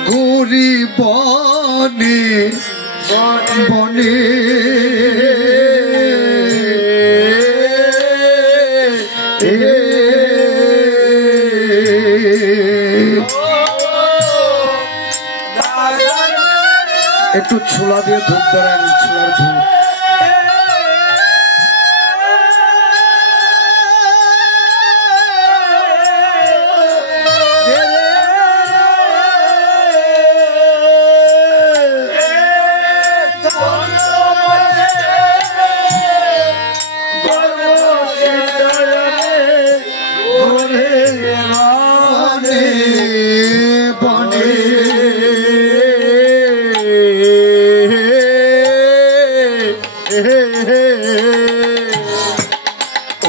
ঘুরি বনে বনে একটু ছোলা দিয়ে ধূপ ধরেন, ছোলার ধূপ।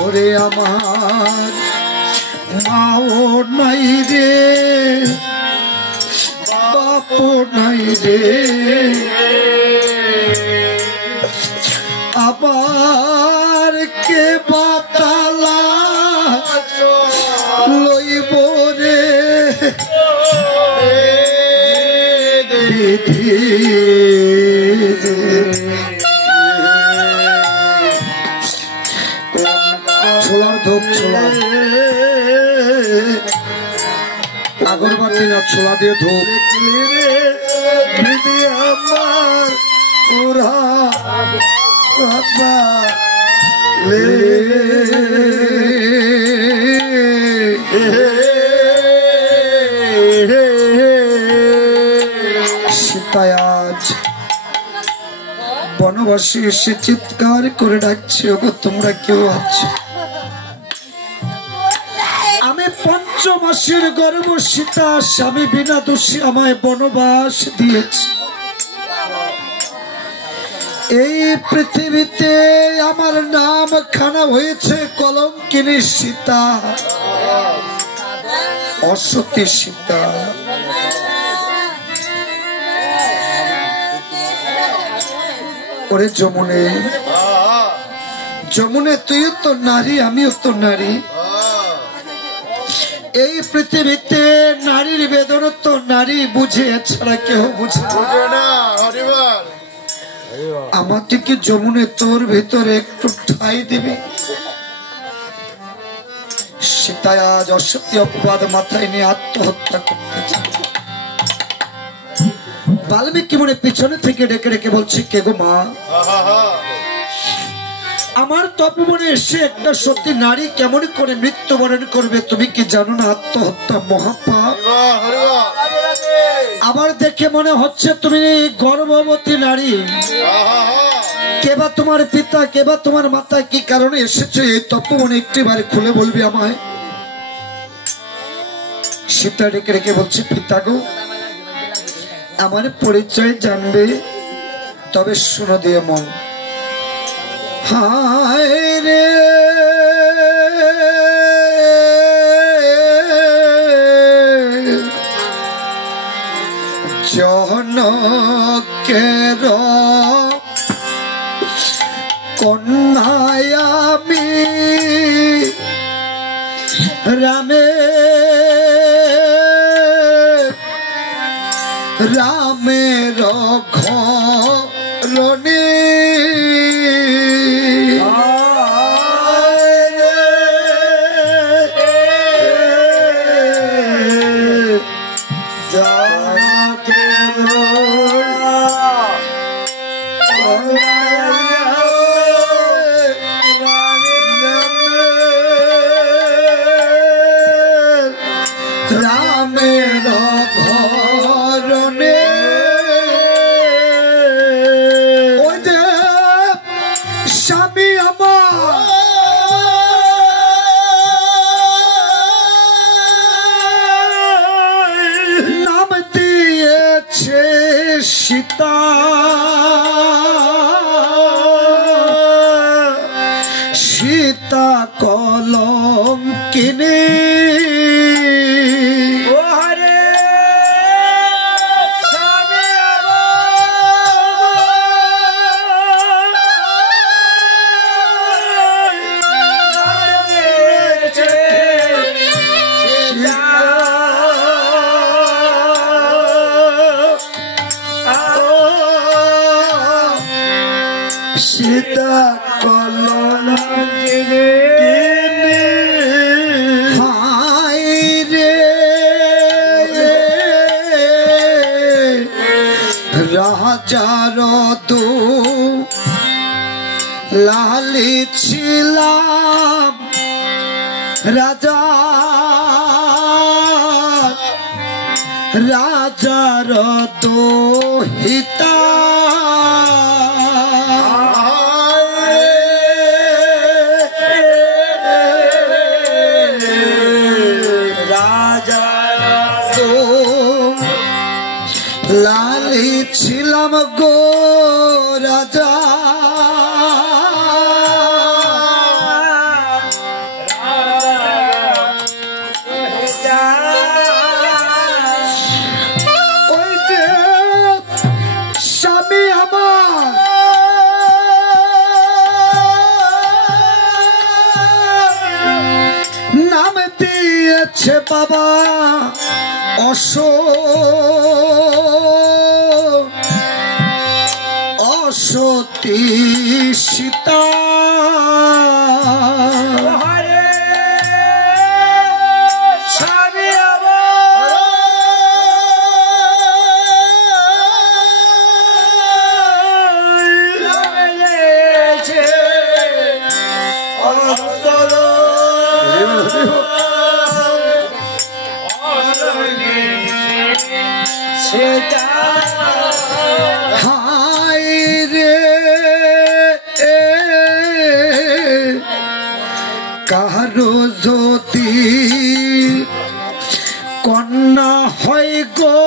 ওরে আমার মাও নাই রে, বাপও নাই রে, আবার কে বাতালা লইব রে বিধি। ছোলার ধূপ, ছোলা আগরবাতি না ছোলা দিয়ে ধূপ। আমার পুরা সীতায় আজ বনবাসী এসে চিৎকার করে ডাকছে, ওগো তোমরা কেউ আছো? আমি পঞ্চমাসের গর্ভ সীতা, স্বামী বিনা দোষী আমায় বনবাস দিয়েছে। এই পৃথিবীতে আমার নাম খানা হয়েছে কলঙ্কিনী সীতা, অসতী সীতা। ওরে যমুনে, যমুনে তুইও তো নারী, আমিও তো নারী। এই পৃথিবীতে নারীর বেদনা তো নারী বুঝে, এছাড়া কেউ বুঝে না। আমাদেরকে যমুনে তোর ভেতরে একটু ঠাঁই দিবি। সীতায় আজ অসত্য অপবাদ মাথায় নিয়ে আত্মহত্যা করতে চায়। বাল্মীকি মনে পিছনে থেকে ডেকে ডেকে বলছে, কে গো মা? আমার তপবনে এসে একটা সত্যি নারী কেমন করে মৃত্যুবরণ করবে তুমি কি জানো না? আত্মহত্যা মহাপাপ। আবার দেখে মনে হচ্ছে তুমি গর্ভবতী নারী। কেবা তোমার পিতা, কেবা তোমার মাতা, কি কারণে এসেছো এই তপবনে একটিবার খুলে বলবি আমায়। সীতা ডেকে ডেকে বলছে, পিতা গো আমার পরিচয় জানবে, তবে শুনো দিয়ে মন। হায় রে জনকের কন্যায় আমি রামে রামের ঘরণী রামের ঘরণে। ওই যে স্বামী আমার নাম দিয়েছে সীতা, সীতা কলঙ্কিনী। সীতা কলন হায় রে রাজার দু লালি ছিলাম রাজা রাজার দোহিতা রাজা লালি ছিলাম গো রাজা ওই যে স্বামী আমার নাম দিয়েছে বাবা অসতী সীতা হায় রে কারো যদি কন্যা হয় গো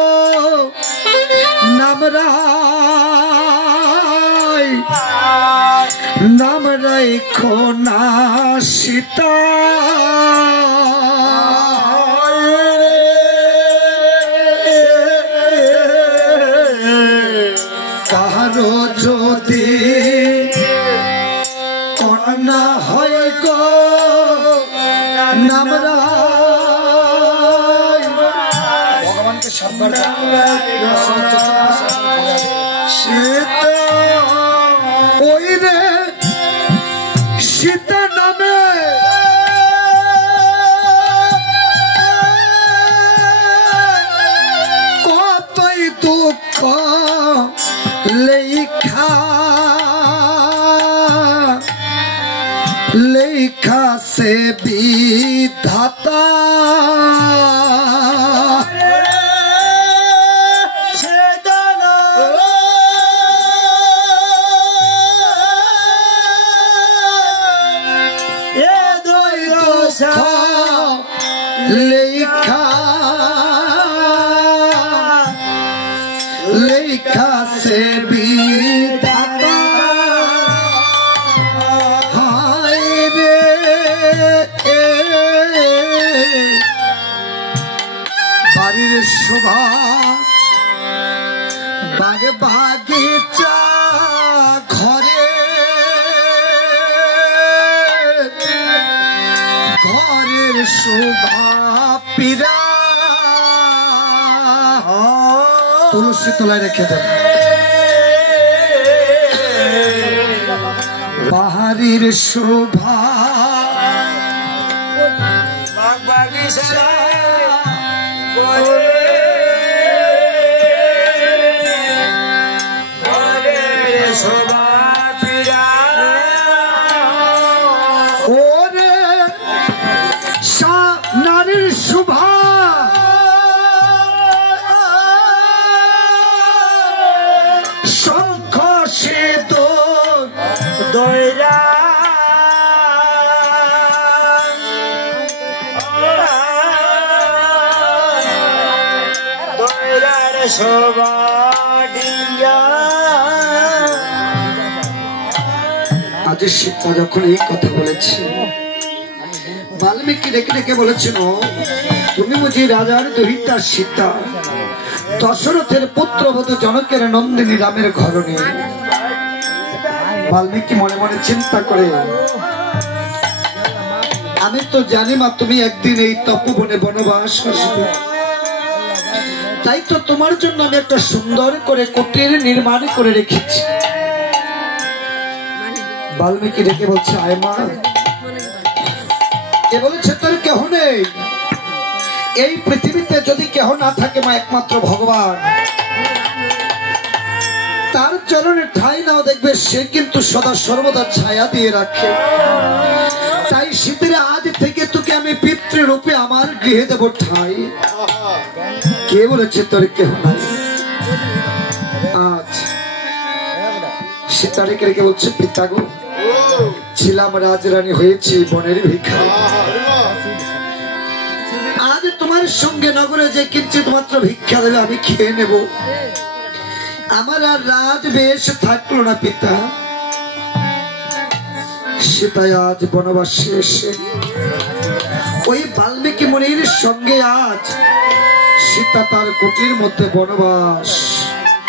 নাম রাখো না সীতা কারো যদি কন্যা হয় গো নাম ভগবানকে সীতা ওই রে সীতা নামে কতই দুঃখ লেখা লেখা সে বিধাতা লেখা লেখা সে বিধাতা হায় রে বাড়ির শোভা বাগ বাগিচা ঘরে ঘরের শোভা পীরা তুলসী তলায় রেখে দেন বাহারির শোভা ওরে নারীর শোভা শঙ্খ সিঁদুর দয়রা দয়রার শোভা আজ সীতা যখন এই কথা বলেছে বাল্মীকি ডেকে ডেকে বলেছেন তুমি বুঝি রাজার দহিতা সীতা দশরথের পুত্রবধূ জনকের নন্দিনী রামের ঘরণী বাল্মীকি মনে মনে চিন্তা করে আমি তো জানি মা তুমি একদিন এই তপবনে বনবাস করবে তাই তো তোমার জন্য আমি একটা সুন্দর করে কুটির নির্মাণ করে রেখেছি বাল্মীকি ডেকে বলছে আয় মা। কে বলেছে তোর কেহ নেই? এই পৃথিবীতে যদি কেহ না থাকে মা, একমাত্র ভগবান। তার চরণে ঠাঁই নাও, দেখবে সে কিন্তু সদা সর্বদা ছায়া দিয়ে রাখে। তাই শীতের আজ থেকে তোকে আমি পিতৃরূপে আমার গৃহে দেব ঠাঁই। কে বলেছে তোর কেহ নাই? আজ সীতারে রেখে বলছে পিতা গো, ছিলাম রাজরানী, হয়েছি বনের ভিখারি। আজ তোমার সঙ্গে নগরে যে কিঞ্চিত মাত্র ভিক্ষা দেবে আমি খেয়ে নেব। আমার আর রাজ বেশ থাকলো না পিতা। সীতাই আজ বনবাসে এসে ওই বাল্মীকি মুনির সঙ্গে আজ সীতা তার কুটির মধ্যে বনবাস